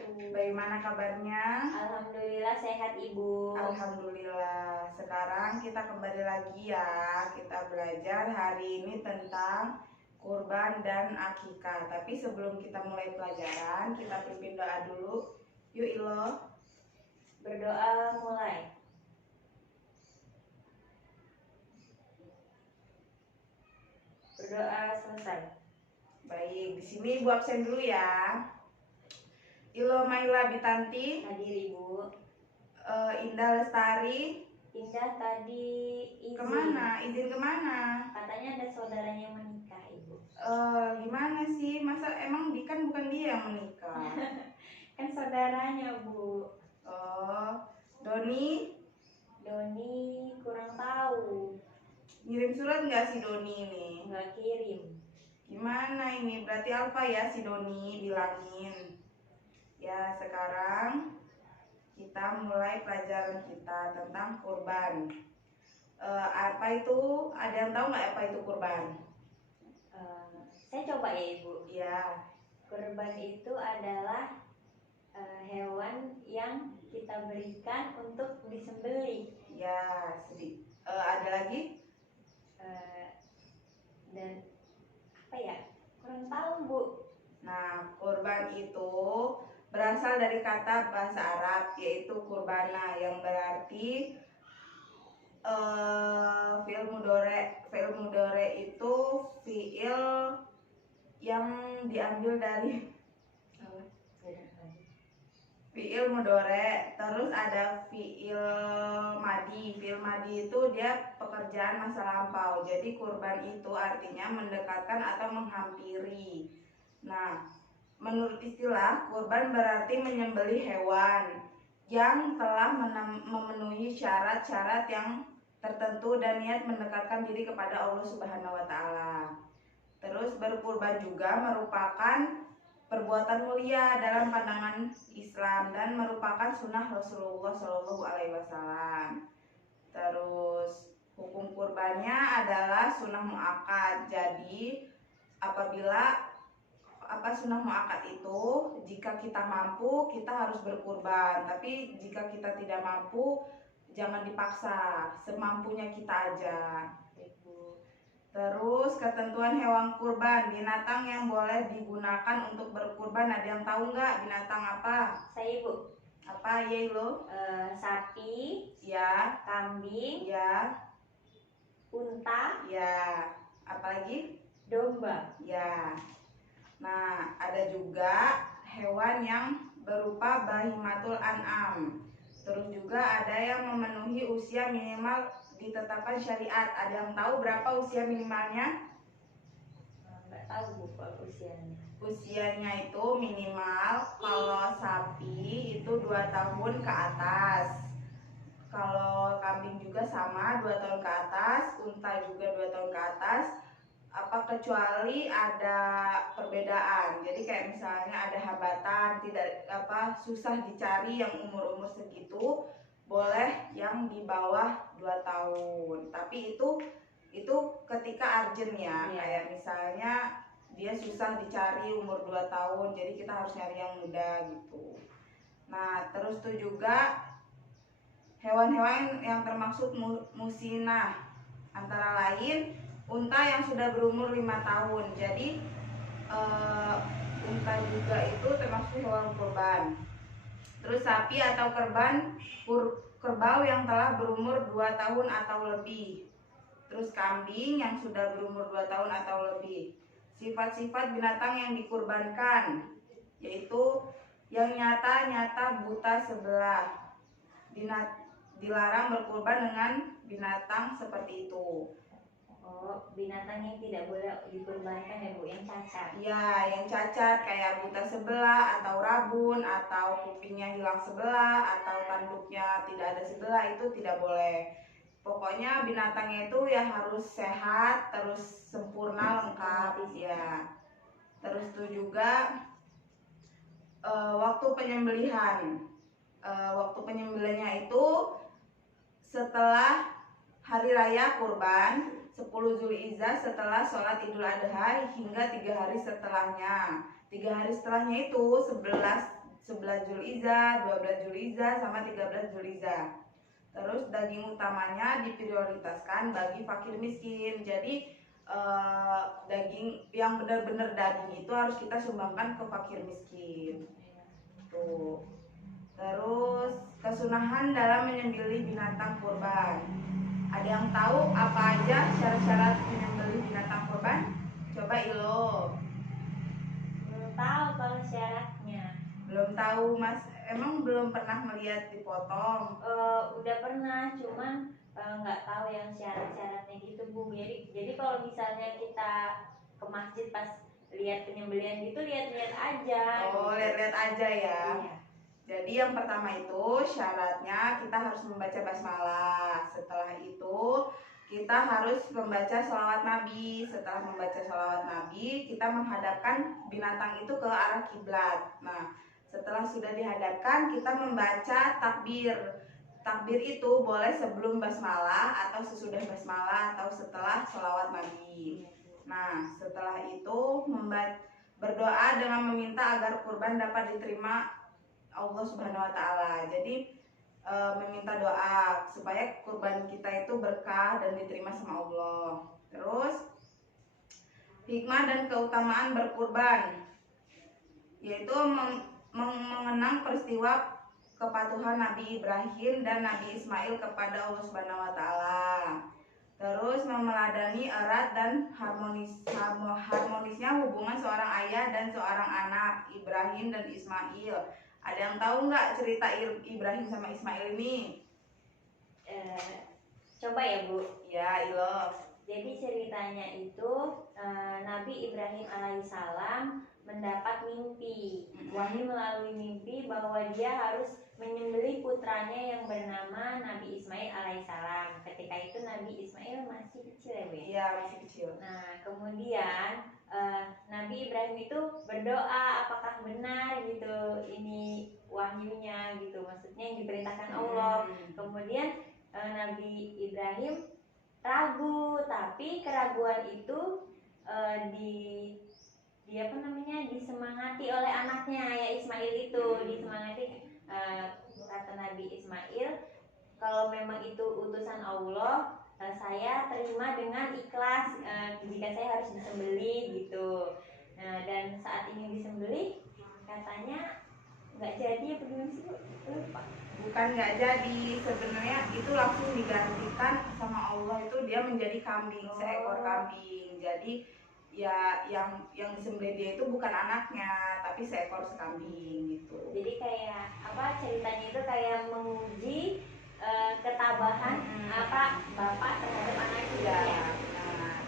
wabarakatuh. Bagaimana kabarnya? Alhamdulillah sehat Ibu. Alhamdulillah. Sekarang kita kembali lagi ya. Kita belajar hari ini tentang kurban dan akikah. Tapi sebelum kita mulai pelajaran, kita pimpin doa dulu. Yuk Ilo. Berdoa mulai. Berdoa selesai. Baik, di sini Ibu absen dulu ya. Ilo Maila Bitanti, Hadir Ibu. Indah Lestari. Indah tadi izin. Kemana? Izin kemana? Katanya ada saudaranya menikah Ibu. Gimana sih? Masa emang kan bukan dia yang menikah? Kan saudaranya Bu. Oh, Doni Doni kurang tahu. ngirim surat nggak si Doni ini? Nggak kirim. Gimana ini? Berarti Alfa ya si Doni bilangin. Ya sekarang kita mulai pelajaran kita tentang kurban. Apa itu? Ada yang tahu nggak apa itu kurban? Saya coba ya Ibu. Ya, Kurban itu adalah hewan yang kita berikan untuk disembelih. ya sedih. Ada lagi? Dan apa ya? Kurang tahu Bu. Nah, kurban itu berasal dari kata bahasa Arab yaitu kurbana yang berarti fi'il mudhari. Fi'il mudhari itu fi'il yang diambil dari fi'il mudhari. Terus ada fi'il madi. Fi'il madi itu dia pekerjaan masa lampau. Jadi kurban itu artinya mendekatkan atau menghampiri. Nah, menurut istilah, kurban berarti menyembelih hewan yang telah memenuhi syarat-syarat yang tertentu dan niat mendekatkan diri kepada Allah Subhanahu wa taala. Terus berkurban juga merupakan perbuatan mulia dalam pandangan Islam dan merupakan sunnah Rasulullah Shallallahu alaihi wasallam. Terus hukum kurbannya adalah sunnah muakkad. Jadi apabila sunnah muakkad itu jika kita mampu kita harus berkurban, tapi jika kita tidak mampu jangan dipaksa, semampunya kita aja. Terus ketentuan hewan kurban, binatang yang boleh digunakan untuk berkurban, ada yang tahu nggak binatang apa? Saya Ibu. Apa ya lo? Sapi, Ya, kambing, ya, unta, ya. Apalagi? domba. Ya. Nah, ada juga hewan yang berupa bahimatul an'am. Terus juga ada yang memenuhi usia minimal ditetapkan syariat. Ada yang tahu berapa usia minimalnya? Nggak tahu Bu kalau usianya. Usianya itu minimal kalau sapi itu 2 tahun ke atas. Kalau kambing juga sama 2 tahun ke atas, unta juga 2 tahun ke atas. Kecuali ada perbedaan. Jadi kayak misalnya ada hambatan, tidak susah dicari yang umur-umur segitu, boleh yang di bawah 2 tahun. Tapi itu ketika urgent ya. Kayak misalnya dia susah dicari umur 2 tahun, jadi kita harus nyari yang muda gitu. Nah, terus tuh juga hewan-hewan yang termaksud musinah antara lain unta yang sudah berumur 5 tahun. Jadi unta juga itu termasuk hewan kurban. Terus sapi atau kerbau yang telah berumur 2 tahun atau lebih. Terus kambing yang sudah berumur 2 tahun atau lebih. Sifat-sifat binatang yang dikurbankan yaitu yang nyata buta sebelah. Dilarang berkurban dengan binatang seperti itu. Oh, binatang yang tidak boleh dikurbankan ya Bu, yang cacat. Ya, yang cacat kayak buta sebelah atau rabun atau kupingnya hilang sebelah atau tanduknya tidak ada sebelah, itu tidak boleh. Pokoknya binatangnya itu ya harus sehat, terus sempurna lengkap ya. Terus itu juga waktu penyembelihan. Waktu penyembelihannya itu setelah hari raya kurban 10 Zulhijjah setelah sholat Idul Adha hingga 3 hari setelahnya. 3 hari setelahnya itu 11 11 Zulhijjah, 12 Zulhijjah, sama 13 Zulhijjah. Terus daging utamanya diprioritaskan bagi fakir miskin. Jadi daging yang benar-benar daging itu harus kita sumbangkan ke fakir miskin. Tuh. Terus kesunahan dalam menyembelih binatang kurban. Ada yang tahu apa aja syarat-syarat menyembelih binatang kurban? Coba Ilo. Belum tahu kalau syaratnya. Belum tahu Mas, emang belum pernah melihat dipotong? Udah pernah, cuman nggak tahu yang syarat-syaratnya gitu Bu. Jadi kalau misalnya kita ke masjid pas lihat penyembelihan gitu, lihat-lihat aja. Oh, gitu. lihat-lihat aja ya. Iya. Jadi yang pertama itu syaratnya kita harus membaca basmalah. Setelah itu kita harus membaca sholawat Nabi. Setelah membaca sholawat Nabi, kita menghadapkan binatang itu ke arah kiblat. Nah, setelah sudah dihadapkan, kita membaca takbir. Takbir itu boleh sebelum basmalah atau sesudah basmalah atau setelah sholawat Nabi. Nah, setelah itu berdoa dengan meminta agar kurban dapat diterima Allah Subhanahu wa taala. Jadi meminta doa supaya kurban kita itu berkah dan diterima sama Allah. Terus hikmah dan keutamaan berkurban, yaitu mengenang peristiwa kepatuhan Nabi Ibrahim dan Nabi Ismail kepada Allah Subhanahu wa taala. Terus memeladani erat dan harmonisnya hubungan seorang ayah dan seorang anak, Ibrahim dan Ismail. Ada yang tahu nggak cerita Ibrahim sama Ismail ini? Coba ya Bu. Ya, Ilo. Jadi ceritanya itu Nabi Ibrahim alaihissalam mendapat mimpi. Wahyu melalui mimpi bahwa dia harus menyembelih putranya yang bernama Nabi Ismail alaihissalam. Ketika itu Nabi Ismail masih kecil ya Bu? Iya, masih kecil. Nah kemudian Nabi Ibrahim itu berdoa apakah benar gitu ini wahyunya gitu, maksudnya yang diperintahkan Allah. Kemudian Nabi Ibrahim ragu, tapi keraguan itu disemangati oleh anaknya ya Ismail itu. Disemangati, kata Nabi Ismail, kalau memang itu utusan Allah, saya terima dengan ikhlas jika saya harus disembelih gitu. Dan saat ini disembelih katanya nggak jadi apa gimana sih Bu? Lupa. Bukan nggak jadi, sebenarnya itu langsung digantikan sama Allah, itu dia menjadi kambing, seekor kambing. Jadi ya yang disembelih dia itu bukan anaknya, tapi seekor kambing gitu. Jadi kayak apa ceritanya itu kayak menguji ketabahan bapak terhadap anaknya Ya, ya. nah,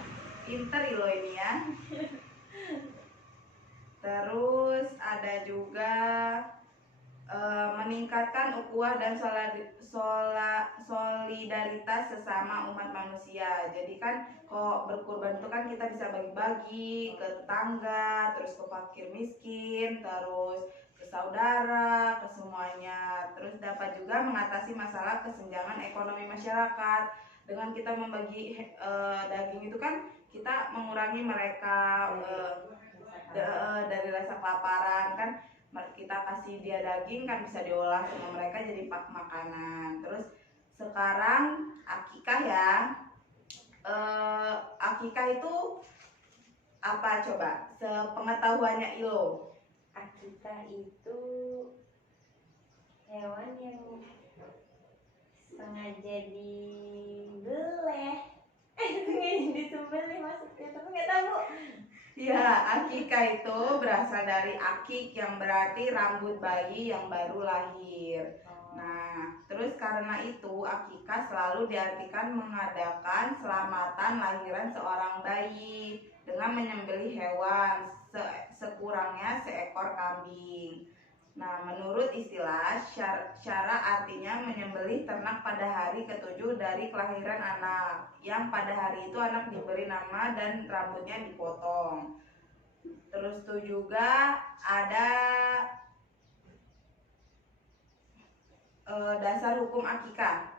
pinter lo ini ya. Terus ada juga meningkatkan ukhuwah dan solidaritas sesama umat manusia. Jadi kan kok berkurban itu kan kita bisa bagi-bagi ke tetangga, terus ke fakir miskin, terus ke saudara, ke semuanya. Terus dapat juga mengatasi masalah kesenjangan ekonomi masyarakat. Dengan kita membagi daging itu kan kita mengurangi mereka dari rasa kelaparan kan. Kita kasih dia daging kan bisa diolah sama mereka jadi makanan. Terus sekarang akikah ya, akikah itu apa coba sepengetahuannya Ilo? Akikah itu hewan yang sengaja dibeleh sengaja disembelih maksudnya, tapi nggak tahu. Ya, akikah itu berasal dari akik yang berarti rambut bayi yang baru lahir. Nah, terus karena itu akikah selalu diartikan mengadakan selamatan lahiran seorang bayi dengan menyembelih hewan, sekurangnya seekor kambing. Nah, menurut istilah syara artinya menyembelih ternak pada hari ke-7 dari kelahiran anak, yang pada hari itu anak diberi nama dan rambutnya dipotong. Terus tuh juga ada dasar hukum akikah.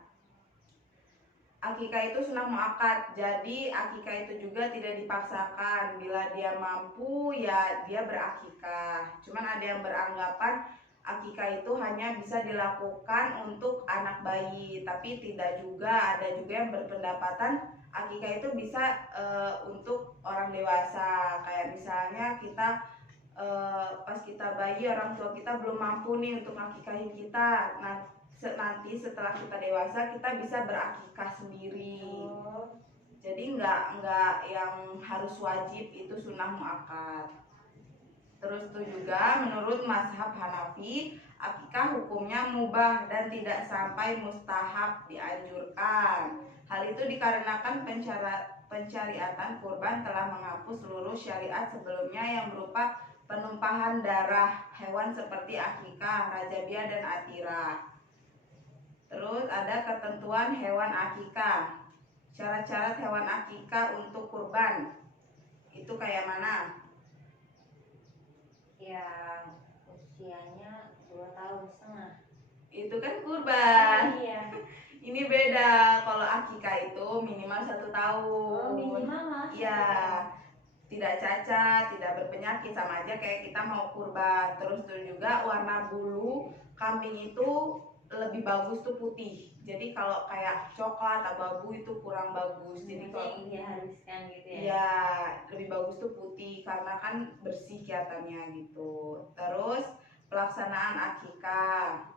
Akikah itu sunnah muakkad, jadi akikah itu juga tidak dipaksakan. Bila dia mampu ya dia berakikah. Cuman ada yang beranggapan akikah itu hanya bisa dilakukan untuk anak bayi, tapi tidak juga, ada juga yang berpendapatan akikah itu bisa untuk orang dewasa. Kayak misalnya kita pas kita bayi orang tua kita belum mampu nih untuk akikahin kita. Nah, nanti setelah kita dewasa kita bisa berakikah sendiri. Oh. Jadi nggak yang harus wajib itu sunnah muakkad. Terus itu juga menurut mazhab Hanafi, akikah hukumnya mubah dan tidak sampai mustahab dianjurkan. Hal itu dikarenakan pencariatan kurban telah menghapus seluruh syariat sebelumnya yang berupa penumpahan darah hewan seperti akikah, rajabiyah, dan atirah. Terus ada ketentuan hewan akikah. Syarat-syarat hewan akikah untuk kurban itu kayak mana? Yang usianya 2,5 tahun. Itu kan kurban. Iya. Ini beda. Kalau akikah itu minimal 1 tahun. Oh, minimal lah. Iya. Tidak cacat, tidak berpenyakit, sama aja kayak kita mau kurban. Terus itu juga warna bulu kambing itu lebih bagus tuh putih. Jadi kalau kayak coklat, abu-abu itu kurang bagus. Jadi kalau yang diharuskan gitu ya. iya, lebih bagus tuh putih karena kan bersih kelihatannya gitu. Terus pelaksanaan akikah.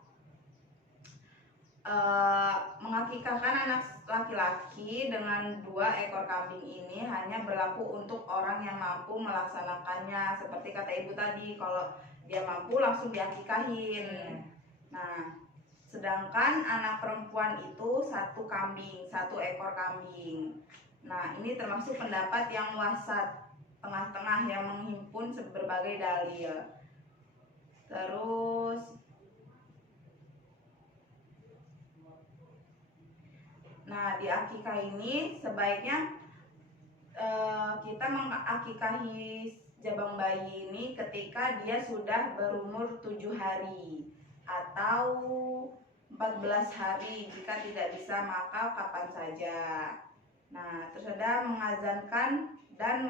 Mengakikahkan anak laki-laki dengan 2 ekor kambing ini hanya berlaku untuk orang yang mampu melaksanakannya. Seperti kata ibu tadi, kalau dia mampu langsung diakikahin. Iya. Nah, sedangkan anak perempuan itu 1 kambing, 1 ekor kambing. Nah, ini termasuk pendapat yang wasat, tengah-tengah, yang menghimpun berbagai dalil. Terus nah, di akikah ini sebaiknya kita mengakikahi jabang bayi ini ketika dia sudah berumur 7 hari atau 14 hari. Jika tidak bisa maka kapan saja. Nah, terus ada mengazankan dan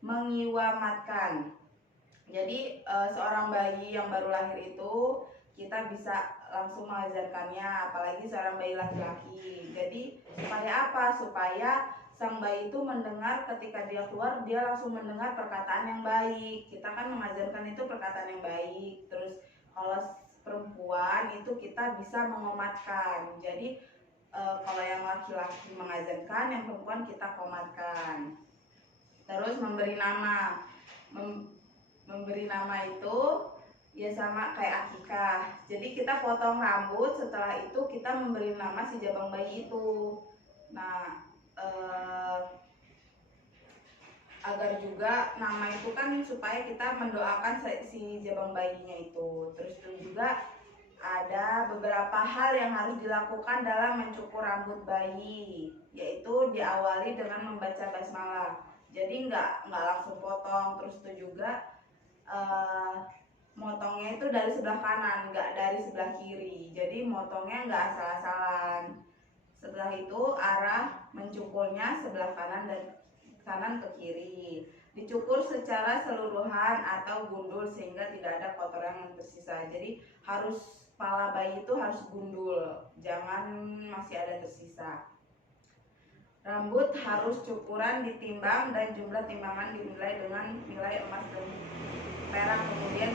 mengiwamatkan. Jadi seorang bayi yang baru lahir itu kita bisa langsung mengazankannya, apalagi seorang bayi laki-laki. Jadi supaya apa? Supaya sang bayi itu mendengar ketika dia keluar, dia langsung mendengar perkataan yang baik. Kita kan mengazankan itu perkataan yang baik. Terus kalau perempuan itu kita bisa mengomatkan. Jadi kalau yang laki-laki mengazankan, yang perempuan kita komatkan. Terus memberi nama. Memberi nama itu ya sama kayak akikah. Jadi kita potong rambut, setelah itu kita memberi nama si jabang bayi itu. Nah, agar juga nama itu kan supaya kita mendoakan si jabang bayinya itu. Terus itu juga ada beberapa hal yang harus dilakukan dalam mencukur rambut bayi, yaitu diawali dengan membaca basmalah. Jadi nggak langsung potong. Terus itu juga motongnya itu dari sebelah kanan, nggak dari sebelah kiri. Jadi motongnya nggak asal-asalan. Setelah itu arah mencukurnya sebelah kanan dan kanan ke kiri. Dicukur secara seluruhan atau gundul sehingga tidak ada kotoran yang tersisa. Jadi harus kepala bayi itu harus gundul, jangan masih ada tersisa. Rambut harus cukuran ditimbang dan jumlah timbangan dinilai dengan nilai emas dan perak, kemudian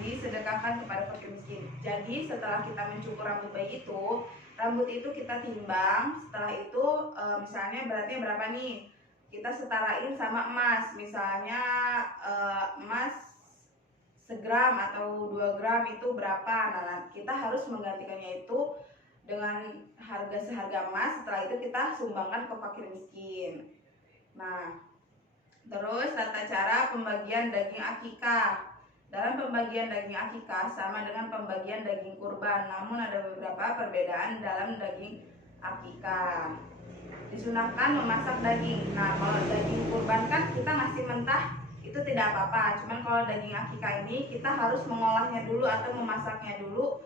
disedekahkan kepada fakir miskin. Jadi setelah kita mencukur rambut bayi itu, rambut itu kita timbang. Setelah itu misalnya beratnya berapa nih, kita setarain sama emas. Misalnya emas 1 gram atau 2 gram itu berapa. Nah, kita harus menggantikannya itu dengan harga seharga emas. Setelah itu kita sumbangkan ke fakir miskin. Nah, terus tata cara pembagian daging akikah. Dalam pembagian daging akikah sama dengan pembagian daging kurban, namun ada beberapa perbedaan dalam daging akikah. Disunahkan memasak daging. Nah, kalau daging kurban kan kita ngasih mentah itu tidak apa-apa. Cuman kalau daging akikah ini kita harus mengolahnya dulu atau memasaknya dulu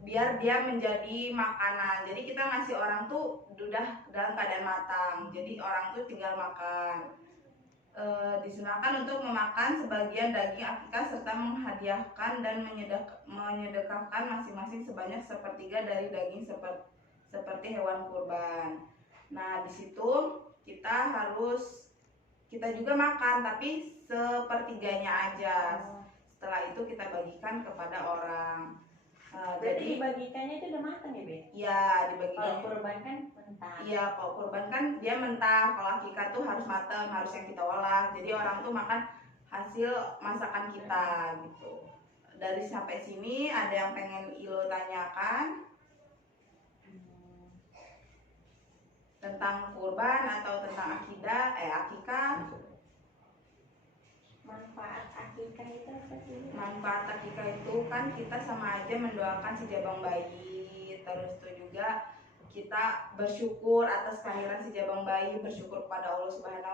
biar dia menjadi makanan. Jadi kita ngasih orang tuh udah dalam keadaan matang. Jadi orang tuh tinggal makan. disunahkan untuk memakan sebagian daging akikah serta menghadiahkan dan menyedekahkan masing-masing sebanyak sepertiga dari daging seperti hewan kurban. Nah, di situ kita juga makan tapi sepertiganya aja. Setelah itu kita bagikan kepada orang. Berarti dibagikannya itu udah matang ya, Be? Iya, dibagikan. Kalau kurban kan mentah. Iya, kalau kurban kan dia mentah. Kalau akikah tuh harus matang, harus yang kita olah. Jadi orang tuh makan hasil masakan kita gitu. Dari sampai sini ada yang pengen Ilo tanyakan tentang kurban atau tentang akikah? Manfaat akikah itu apa sih? Manfaat akikah itu kan kita sama aja mendoakan si jabang bayi, terus itu juga kita bersyukur atas kelahiran si jabang bayi, bersyukur kepada Allah Subhanahu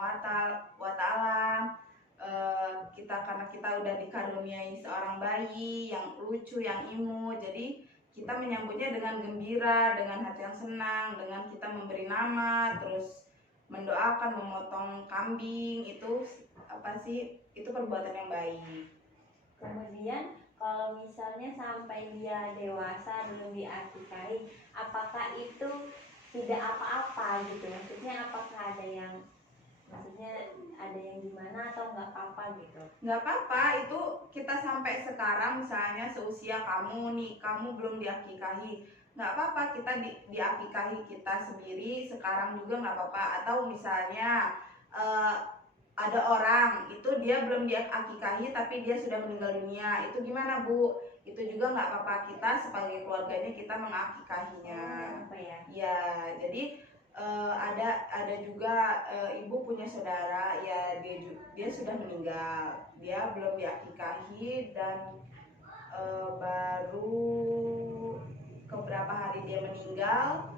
wa Ta'ala. Karena kita udah dikaruniai seorang bayi yang lucu, yang imut, jadi kita menyambutnya dengan gembira, dengan hati yang senang, dengan kita memberi nama, terus mendoakan, memotong kambing, itu perbuatan yang baik. Kemudian kalau misalnya sampai dia dewasa belum diakikahi, apakah itu tidak apa-apa gitu? Maksudnya apakah ada yang gimana atau nggak apa-apa gitu? Nggak apa-apa, itu kita sampai sekarang misalnya seusia kamu nih, kamu belum diakikahi, nggak apa-apa, kita diakikahi kita sendiri sekarang juga nggak apa-apa. Atau misalnya ada orang itu dia belum diakikahi tapi dia sudah meninggal dunia, itu gimana Bu? Itu juga nggak apa-apa, kita sebagai keluarganya kita mengakikahinya. Apa ya? Ya, jadi ada juga ibu punya saudara ya, dia sudah meninggal, dia belum diakikahi dan baru beberapa hari dia meninggal,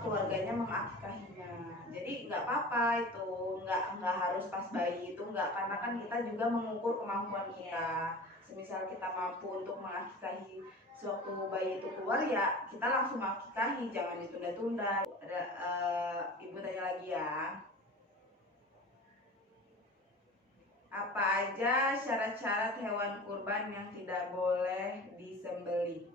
keluarganya mengakikahinya. Jadi nggak apa-apa, itu nggak harus pas bayi itu, nggak, karena kan kita juga mengukur kemampuan kita. Semisal kita mampu untuk mengakikahi sewaktu bayi itu keluar, ya kita langsung mengakikahi, jangan ditunda-tunda. Ada ibu tanya lagi ya, apa aja syarat-syarat hewan kurban yang tidak boleh disembelih?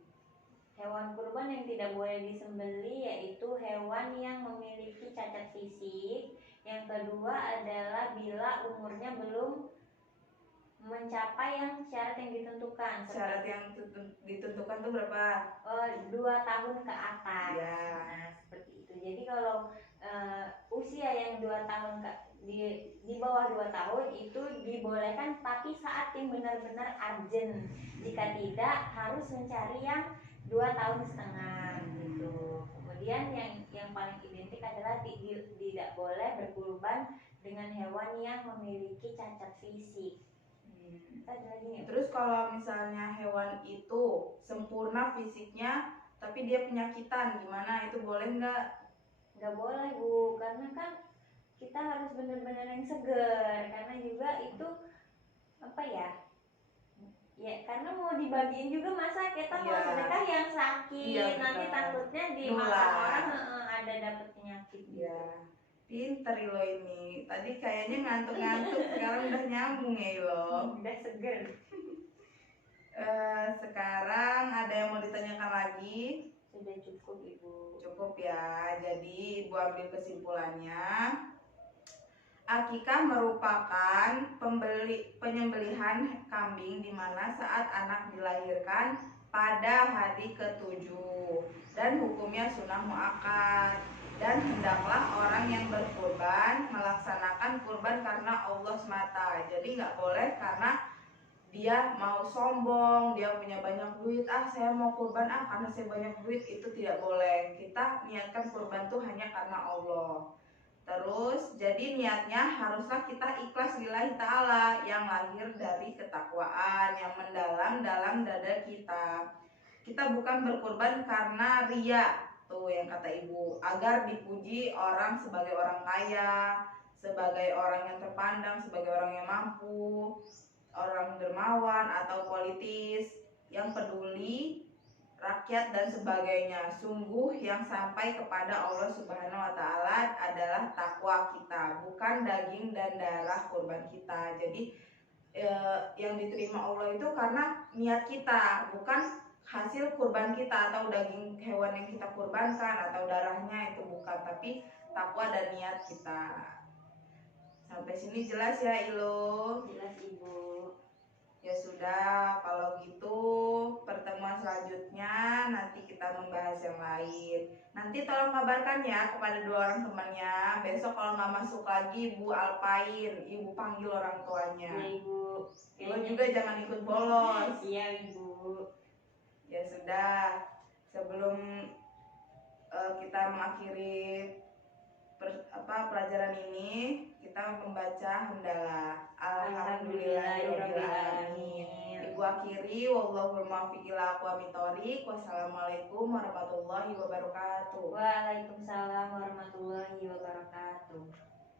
Hewan kurban yang tidak boleh disembelih yaitu hewan yang memiliki cacat fisik. Yang kedua adalah bila umurnya belum mencapai yang syarat yang ditentukan. Syarat yang ditentukan tuh berapa? 2 tahun ke atas. Ya. Nah, seperti itu. Jadi kalau usia yang 2 tahun di bawah 2 tahun itu dibolehkan, tapi saat yang benar-benar urgent. Jika tidak, harus mencari yang 2,5 tahun gitu. Kemudian yang paling identik adalah tidak boleh berkurban dengan hewan yang memiliki cacat fisik. Terus kalau misalnya hewan itu sempurna fisiknya tapi dia penyakitan, gimana? Itu boleh nggak? Nggak boleh Bu, karena kan kita harus benar-benar yang segar, karena juga itu ya karena mau dibagiin juga, masa kita mau sedekah yang sakit, nanti takutnya dimakan orang ada dapat penyakit. Ya, pinter lo ini. Tadi kayaknya ngantuk-ngantuk, sekarang udah nyambung ya lo. Udah seger. Sekarang ada yang mau ditanyakan lagi? Sudah cukup Ibu. Cukup ya. Jadi Ibu ambil kesimpulannya. Akikah merupakan penyembelihan kambing di mana saat anak dilahirkan pada hari ke-7 dan hukumnya sunnah muakkad, dan hendaklah orang yang berkurban melaksanakan kurban karena Allah semata. Jadi nggak boleh karena dia mau sombong, dia punya banyak duit, saya mau kurban karena saya banyak duit, itu tidak boleh. Kita niatkan kurban tuh hanya karena Allah. Terus jadi niatnya haruslah kita ikhlas lillahi ta'ala, yang lahir dari ketakwaan yang mendalam dalam dada kita. Kita bukan berkurban karena ria, tuh yang kata ibu, agar dipuji orang sebagai orang kaya, sebagai orang yang terpandang, sebagai orang yang mampu, orang dermawan, atau politis yang peduli rakyat dan sebagainya. Sungguh yang sampai kepada Allah Subhanahu wa Ta'ala adalah adalah takwa kita, bukan daging dan darah kurban kita. Jadi yang diterima Allah itu karena niat kita, bukan hasil kurban kita atau daging hewan yang kita kurbankan atau darahnya, itu bukan, tapi takwa dan niat kita. Sampai sini jelas ya Ilo? Jelas Ibu. Ya sudah, kalau gitu pertemuan selanjutnya nanti kita membahas yang lain. Nanti tolong kabarkan ya kepada 2 orang temannya. Besok kalau nggak masuk lagi Ibu alpain, Ibu panggil orang tuanya. Iya Ibu. Ibu juga jangan ikut bolos. Iya Ibu. Ya sudah, sebelum kita mengakhiri pelajaran ini, kita membaca hamdalah. Alhamdulillahirabbil alamin. Ibu akhiri, wallahul muwaffiq ila aqwamit thoriq. Wassalamualaikum warahmatullahi wabarakatuh. Waalaikumsalam warahmatullahi wabarakatuh.